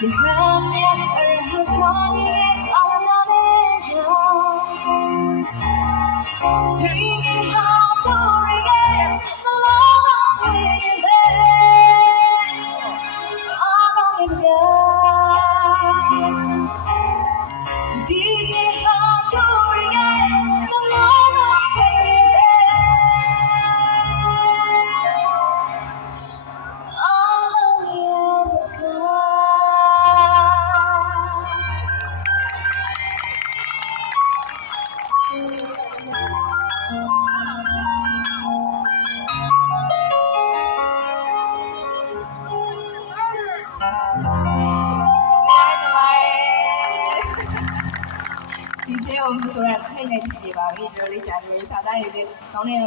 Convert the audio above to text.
You have never had one ဒီကျေကိုဆိုရဖိတ်နေကြည့်နေပါပြီကျွန်တော်လေးဂျာလေးစာသားတွေလေးကောင်းတဲ့